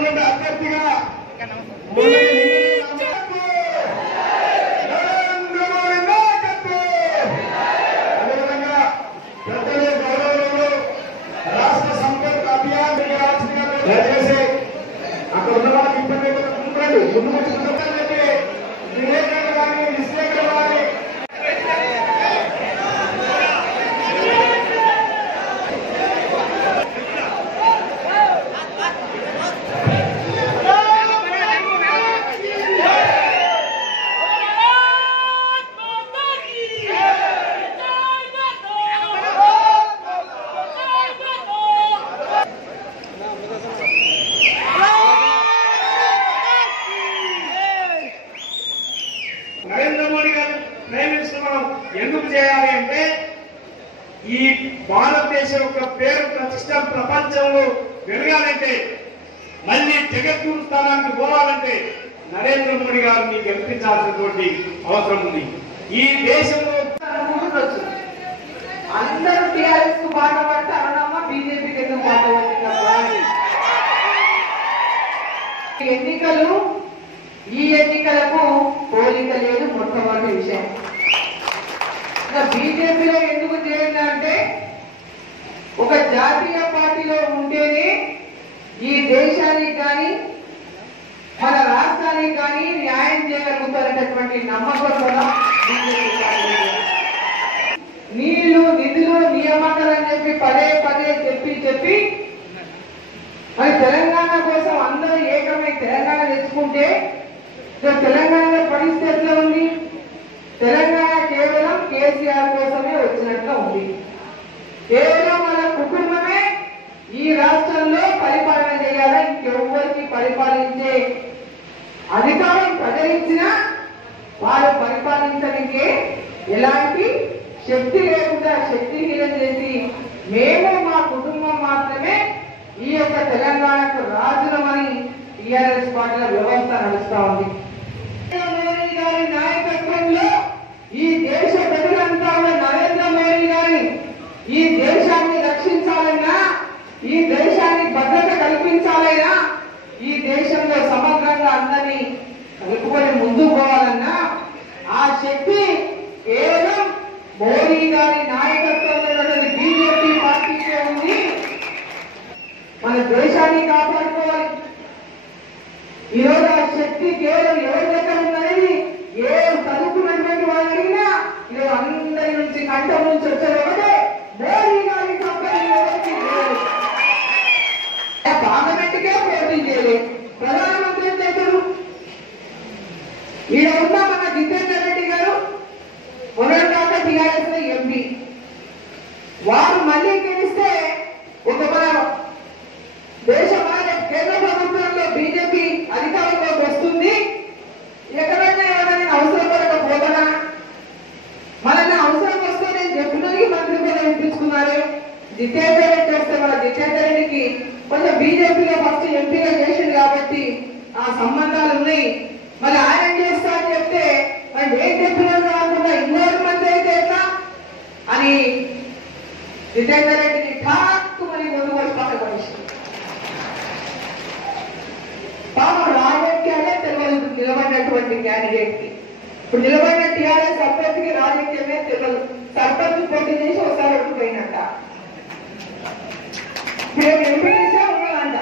నిలబడినటువంటి అభ్యర్థిగా మొదటి నిలబడిన నరేంద్ర మోడీ నాయకత్వం. అదేవిధంగా పెద్దలు గౌరవులు రాష్ట్ర సంపర్క అభియాన్ రావాల్సిందిగా దయచేసి అక్కడ ఉన్న వాళ్ళకి ఇబ్బంది లేకుండా ముందురండి. ముందు వచ్చి కూర్చోండి చెప్పి విలేకరులు కానీ విశ్లేషకులు కానీ నరేంద్ర మోడీ గారు ప్రైమ్ మినిస్టర్ మనం ఎందుకు చేయాలి అంటే ఈ భారతదేశం యొక్క పేరు ప్రతిష్ట ప్రపంచంలో వెలగాలంటే మళ్ళీ జగద్గురు స్థానానికి పోవాలంటే నరేంద్ర మోడీ గారిని గెలిపించాల్సినటువంటి అవసరం ఉంది. ఈ దేశంలో అందరూ టీఆర్ఎస్కు బాట పడితే అరుణమ్మ బీజేపీకి ఎందుకు బాట ఎన్నికలు ఈ ఎన్నికలకు పోలిక లేదు మొట్టమొదటి విషయం. బీజేపీలో ఎందుకు చేరిందంటే ఒక జాతీయ పార్టీలో ఉంటేనే ఈ దేశానికి కానీ మన రాష్ట్రానికి కానీ న్యాయం చేయగలుగుతారనేటువంటి నమ్మకం కూడా నీళ్ళు నిధులు నియామకాలు అని చెప్పి పదే పదే చెప్పి చెప్పి మరి తెలంగాణ కోసం అందరూ ఏకమై తెలంగాణ తెచ్చుకుంటే ఇక తెలంగాణలో పరిస్థితి ఉంది? తెలంగాణ కేవలం కేసీఆర్ కోసమే వచ్చినట్లు ఉంది. కేవలం వాళ్ళ కుటుంబమే ఈ రాష్ట్రంలో పరిపాలన ఎవరికి పరిపాలించే అధికారం ప్రజలించినా వారు పరిపాలించడానికి ఎలాంటి శక్తి లేకుండా శక్తిహీనం చేసి మేము మా కుటుంబం మాత్రమే ఈ యొక్క తెలంగాణకు రాజులమని టిఆర్ఎస్ పార్టీల వ్యవస్థ నడుస్తా ఉంది. నాయకత్వంలో ఈ దేశ ప్రజలంతా కూడా నరేంద్ర మోడీ గారి ఈ దేశాన్ని రక్షించాలన్నా ఈ దేశాన్ని భద్రత కల్పించాలైనా ఈ దేశంలో సమగ్రంగా అందరినీ కలుపుకొని ముందుకు పోవాలన్నా ఆ శక్తి కేవలం మోడీ గారి నాయకత్వంలో బీజేపీ పార్టీకే ఉంది. మన దేశాన్ని కాపాడుకోవాలి. ఈరోజు ఆ శక్తి కేవలం ఎవరి దగ్గర ఉందనేది ఏ చదువుకున్నటువంటి వాళ్ళు అడిగినా ఈరోజు అందరి నుంచి కంట నుంచి వచ్చేది ఒకటే మోడీ గారి కంపెనీ ఎవరికి లేదు. పార్లమెంట్కే పోటీ చేయలేదు ప్రధానమంత్రి ఏం చేశారు ఈడ ఉన్న మన జితేందర్ రెడ్డి గారు మొన్నటిదాకా టీఆర్ఎస్లో ఎంపీ వారు మళ్ళీ గెలిస్తే ఒక మన దేశ భారత కేంద్ర ప్రభుత్వంలో బీజేపీ అధికారంలోకి వస్తుంది ఎక్కడైనా ఎవరైనా అవసరం పడకపోతానా మనల్ని అవసరం వస్తే నేను చెప్పినది మంత్రి పదవి ఇప్పించుకున్నారు జితేందర్ రెడ్డి వస్తే మన జితేందర్ రెడ్డికి కొంచెం బీజేపీలో ఫస్ట్ ఎంపీగా చేసింది కాబట్టి ఆ సంబంధాలు ఉన్నాయి మరి ఆయన ఏం చేస్తా అని చెప్తే మరి ఏం చెప్పినారు కాకుండా ఇంకోటి మంది అయితే ఎట్లా అని జితేందర్ రెడ్డిని ఠాక్కు ముందు వచ్చి పక్కన పడేసింది పాపం రాజకీయాలే తెలియదు నిలబడినటువంటి క్యాండిడేట్కి ఇప్పుడు నిలబడిన టీఆర్ఎస్ అభ్యర్థికి రాజకీయమే తెలియదు సర్పంచ్ పోటీ చేసి ఒకసారి ఓడిపోయినట్ట ఇప్పుడు ఎంపీసే ఉన్నాడంట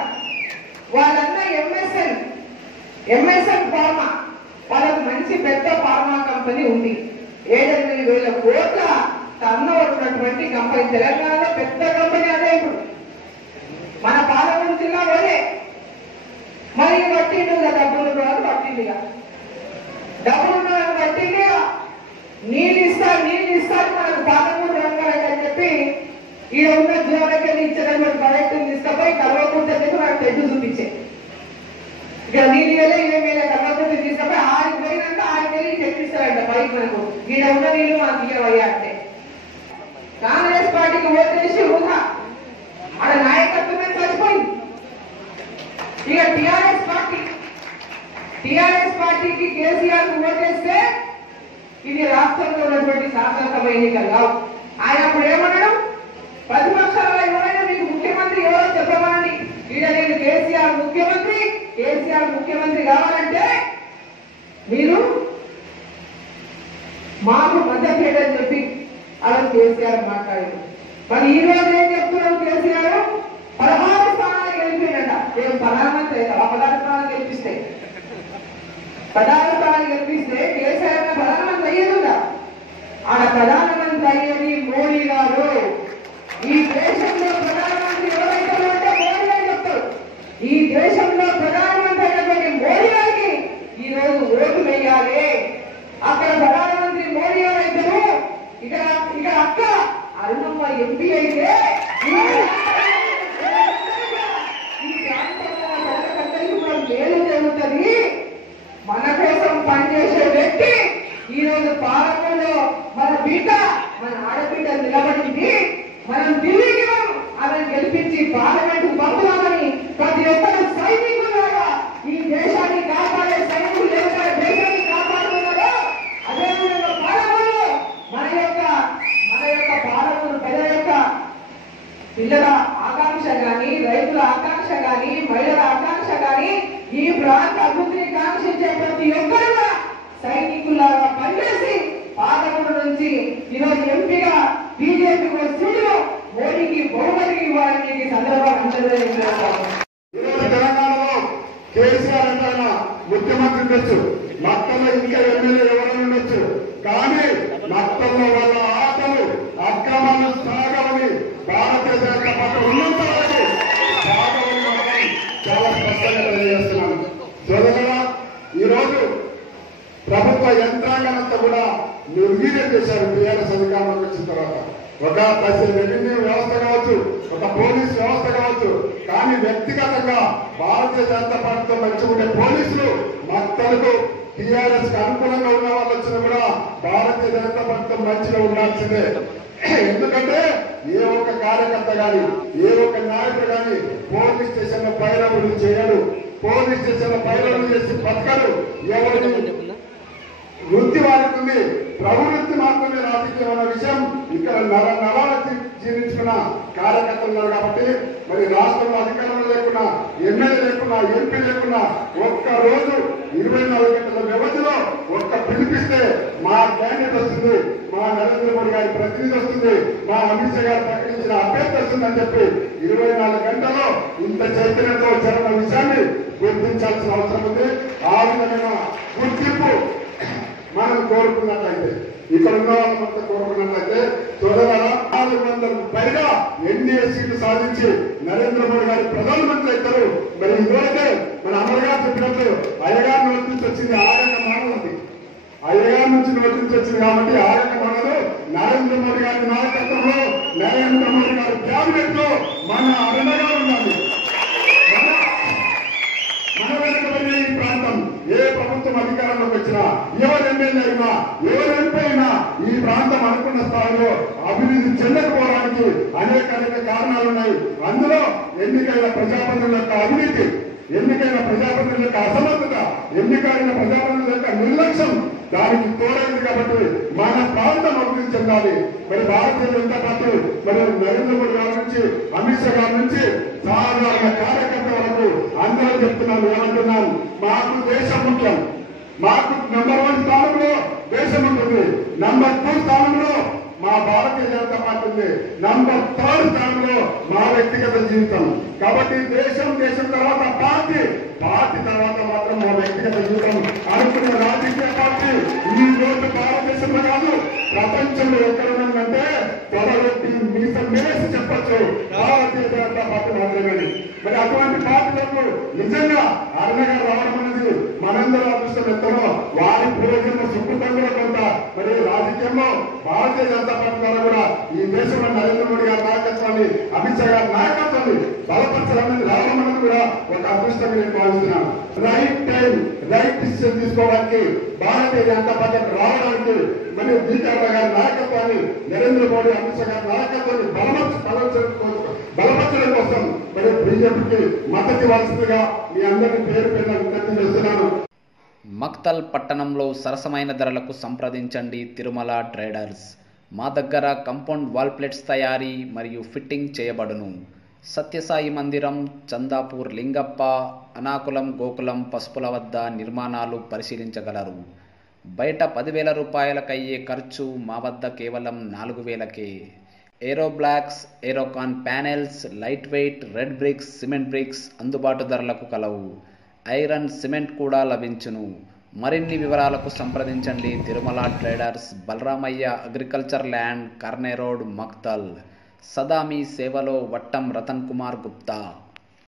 వాళ్ళన్న ఎంఎస్ఎన్ ఎంఎస్ఎన్ ఫార్మా. వాళ్ళకి మంచి పెద్ద ఫార్మా కంపెనీ ఉంది. ఏడెనిమిది వేల కోట్ల టర్న్ ఉన్నటువంటి కంపెనీ తెలంగాణలో పెద్ద కంపెనీ అదే ఇప్పుడు. మన పాలమూరు జిల్లా వేరే మరి పట్టిండు డబ్బులు కూడా పట్టిందిగా డబ్బులు పట్టిందిగా నీళ్ళు ఇస్తారు నీళ్ళు ఇస్తారు మనకు పాలమూరు రంగారెడ్డి అని చెప్పి ఈ ఉన్న జీవనకి ఇచ్చేటటువంటి ప్రాజెక్టు తీసుకపోయి కల్వకుంట దగ్గర నాకు తెడ్డు చూపించే. ఇక నీళ్ళు వెళ్ళి ఏం వేలే కల్వకుంట తీసుకపోయి ఆడికి పోయినాక ఆడికి వెళ్ళి తెప్పిస్తారంట పైకి మనకు. ఈడ ఉన్న నీళ్ళు మనకి ఇయ్యవయ్యా అంటే. కాంగ్రెస్ పార్టీకి ఓటేసి వృధా ఆడ నాయకత్వమే చచ్చిపోయింది. ఇక టిఆర్ఎస్ పార్టీ టిఆర్ఎస్ పార్టీకి కేసీఆర్ ఓటేస్తే ఇది రాష్ట్రంలో ఉన్నటువంటి శాసనసభ ఎన్నికలు కావు. ఆయన అప్పుడు ఏమన్నాడు? ప్రతిపక్షాలలో ఎవరైనా మీకు ముఖ్యమంత్రి ఎవరో చెప్పమనండి. ఈడ నేను కేసీఆర్ ముఖ్యమంత్రి కేసీఆర్ ముఖ్యమంత్రి కావాలంటే మీరు మాకు మద్దతు చేయడం చెప్పి అలా కేసీఆర్ మాట్లాడింది. మరి ఈ రోజు ఏం చెప్తున్నారు కేసీఆర్? పదహారు స్థానాలు గెలిపిండట ఏం ప్రధానమంత్రి ఆ పదహారు స్థానాలు గెలిపిస్తే. పదహారు స్థానాలు గెలిపిస్తే కేసీఆర్ ప్రధానమంత్రి అయ్యేదా ఆడ ప్రధానమంత్రి అయ్యేది మోడీ గారు. ఈ దేశంలో ప్రధానమంత్రి ఎవరైతే ఉంటే మోడీ గారు చెప్తారు. ఈ దేశంలో ప్రధానమంత్రి అయినటువంటి మోడీ గారికి ఈ రోజు ఓటు వేయాలి. అక్కడ ప్రధాన మోడీ గారు అయితారు ఇక్కడ ఇక్కడ అక్క అరుణమ్మ ఎంపీ అయితే ఈ- ప్రాంతంలో మేలు జరుగుతుంది మన కోసం పనిచేసే వ్యక్తి ఈ రోజు పాలకుల్లో మన బిడ్డ మన ఆడబిడ్డ నిలబడింది. మనం ఢిల్లీకి మనం గెలిపించి పార్లమెంట్ పంపుదామని ప్రతి ఒక్కరు సైనికులాగా ఈ దేశాన్ని కాపాడే సైనికులు ఎవరైతే దేశాన్ని కాపాడుతున్నారో అదేవిధంగా పాలకులు మన యొక్క మన యొక్క పాలకులు ప్రజల యొక్క పిల్లల ఆకాంక్ష గాని రైతుల ఆకాంక్ష గాని మహిళల ఆకాంక్ష గాని ఈ ప్రాంత అభివృద్ధిని కాంక్షించే ప్రతి ఒక్కరు సైనికులాగా పనిచేసి పాలకుల నుంచి ఈరోజు ఎంపీగా బీజేపీ సీటులో మోడీకి బహుమతికి ఇవ్వాలని ఈ సందర్భంగా తెలంగాణలో కేసీఆర్ అంటే ముఖ్యమంత్రి ఉండొచ్చు. మక్కల్లో ఇంకా ఎమ్మెల్యే ఎవరైనా ఉండొచ్చు. కానీ మక్కల్లో వాళ్ళ ఆటలు అక్రమాలు సాగమని భారతీయ జనతా పార్టీ ఉన్నంత చేశారు. టీఆర్ఎస్ అధికారంలోకి వచ్చిన తర్వాత. ఒక తహసీల్ రెవెన్యూ వ్యవస్థ కావచ్చు ఒక పోలీస్ వ్యవస్థ కావచ్చు కానీ వ్యక్తిగతంగా భారతీయ జనతా పార్టీతో మంచిగా ఉండే పోలీసులు మక్కలకు టీఆర్ఎస్కి అనుకూలంగా ఉన్న వాళ్ళు వచ్చినా కూడా భారతీయ జనతా పార్టీతో మంచిగా ఉండాల్సిందే. ఎందుకంటే ఏ ఒక్క కార్యకర్త గాని ఏ ఒక్క నాయకుడు గాని పోలీస్ స్టేషన్లో పైరవులు చేయడు. పోలీస్ స్టేషన్లో పైరవులు చేసి బతకడు. ఎవరిని ప్రవృత్తి మాత్రమే రాజకీయం అన్న విషయం ఇక్కడ నర నరాల జీవించుకున్న కార్యకర్తలు ఉన్నారు కాబట్టి మరి రాష్ట్రంలో అధికారం లేకున్నా ఎమ్మెల్యే లేకున్నా ఎంపీ లేకున్నా ఒక్క రోజు ఇరవై నాలుగు గంటల వ్యవధిలో ఒక్క పిలిపిస్తే మా క్యాండిడేట్ వస్తుంది మా నరేంద్ర మోడీ గారి ప్రతినిధి వస్తుంది మా అమిత్ షా గారు ప్రకటించిన అభ్యర్థి వస్తుందని చెప్పి ఇరవై నాలుగు గంటల్లో ఇంత చైతన్యంతో వచ్చారన్న విషయాన్ని గుర్తించాల్సిన అవసరం ఉంది. ఆ విధమైన గుర్తింపు మనం కోరుకున్నట్లయితే ఇక్కడ ఉన్న కోరుకున్నట్లయితే త్వరగా నాలుగు వందల పైగా ఎన్డీఏ సీట్లు సాధించి నరేంద్ర మోడీ గారి ప్రధానమంత్రి అవుతారు. మరి ఇదివరకే మన అమరగారు చెప్పినట్లు అయ్యగారి నోటి వచ్చింది ఆరంగ మానవుంది అయ్యగారి నుంచి నోటి వచ్చింది కాబట్టి ఆయన మనలు నరేంద్ర మోడీ గారి నాయకత్వంలో నరేంద్ర మోడీ గారి క్యాబినెట్లో మన అరణగా ఉండాలి మన వెనుకబడిన ఈ ప్రాంతం ఏ ప్రభుత్వం అధికారంలోకి వచ్చినా ఎవరు ఎమ్మెల్యే ఈ ప్రాంతం అనుకున్న స్థాయిలో అభివృద్ధి చెందకపోవడానికి అనేక అనేక కారణాలు ఉన్నాయి. అందులో ఎన్నికైన ప్రజాప్రతినిధుల యొక్క అవినీతి ఎన్నికైన ప్రజాప్రతినిధుల యొక్క అసమర్థత ఎన్నికైన ప్రజాప్రతినిధుల యొక్క నిర్లక్ష్యం దానికి తోడైంది కాబట్టి మన ప్రాంతం అభివృద్ధి చెందాలి. మరి భారతీయ జనతా పార్టీ మరి నరేంద్ర మోడీ గారి నుంచి అమిత్ షా గారి నుంచి సాధారణ కార్యకర్త వరకు అందరూ చెప్తున్నాను ఏమంటున్నాను మాకు దేశం ముఖ్యం. మాకు నెంబర్ వన్ స్థానంలో దేశం ఉంటుంది. నంబర్ టూ స్థానంలో మా భారతీయ జనతా పార్టీ ఉంది. నంబర్ థర్డ్ స్థానంలో మా వ్యక్తిగత జీవితం. కాబట్టి దేశం దేశం తర్వాత పార్టీ. పార్టీ తర్వాత మాత్రం మా వ్యక్తిగత జీవితం. అనుకున్న రాజకీయ పార్టీ. ఈ రోజు భారతదేశంలో కాదు ప్రపంచంలో ఎక్కడ ఉందంటే త్వరగొట్టి మీసం వేసి చెప్పచ్చు. భారతీయ జనతా పార్టీ మాత్రమే. మరి అటువంటి పార్టీలకు నిజంగా అరుణగా రావడం అనేది మనందరూ ప్రయోజనం కొంత మరి రాజకీయంలో భారతీయ జనతా పార్టీ ద్వారా కూడా ఈ దేశంలో నరేంద్ర మోడీ గారి నాయకత్వాన్ని అమిత్ షా గారి నాయకత్వాన్ని బలపరచాలనేది రావడం కూడా ఒక అదృష్టంగా నేను భావిస్తున్నాను. రైట్ టైం రైట్ డిసిషన్ తీసుకోవడానికి భారతీయ జనతా పార్టీ రావడానికి మరి బీజేపీ గారి నాయకత్వాన్ని నరేంద్ర మోడీ అమిత్ షా గారి నాయకత్వాన్ని బలపరచ బలపరచడం కోసం బలపరచడం కోసం మరి బీజేపీకి మద్దతు ఇవ్వాల్సిందిగా మీ అందరినీ పేరు పేరు విజ్ఞప్తి చేస్తున్నాను. మక్తల్ పట్టణంలో సరసమైన ధరలకు సంప్రదించండి తిరుమల ట్రేడర్స్. మా దగ్గర కంపౌండ్ వాల్ ప్లేట్స్ తయారీ మరియు ఫిట్టింగ్ చేయబడును. సత్యసాయి మందిరం చందాపూర్ లింగప్ప అనాకులం గోకులం పసుపుల వద్ద నిర్మాణాలు పరిశీలించగలరు. బయట పదివేల రూపాయలకయ్యే ఖర్చు మా వద్ద కేవలం నాలుగు వేలకే. Aero blocks Aerocon panels light weight red bricks cement bricks అందుబాటు ధరలకు కలవు. ఐరన్ సిమెంట్ కూడా లభించును. మరిన్ని వివరాలకు సంప్రదించండి. Tirumala traders Balaramaiah agriculture land Karne road Maktal. సదా మీ సేవలో వట్టం రతన్ కుమార్ గుప్తా.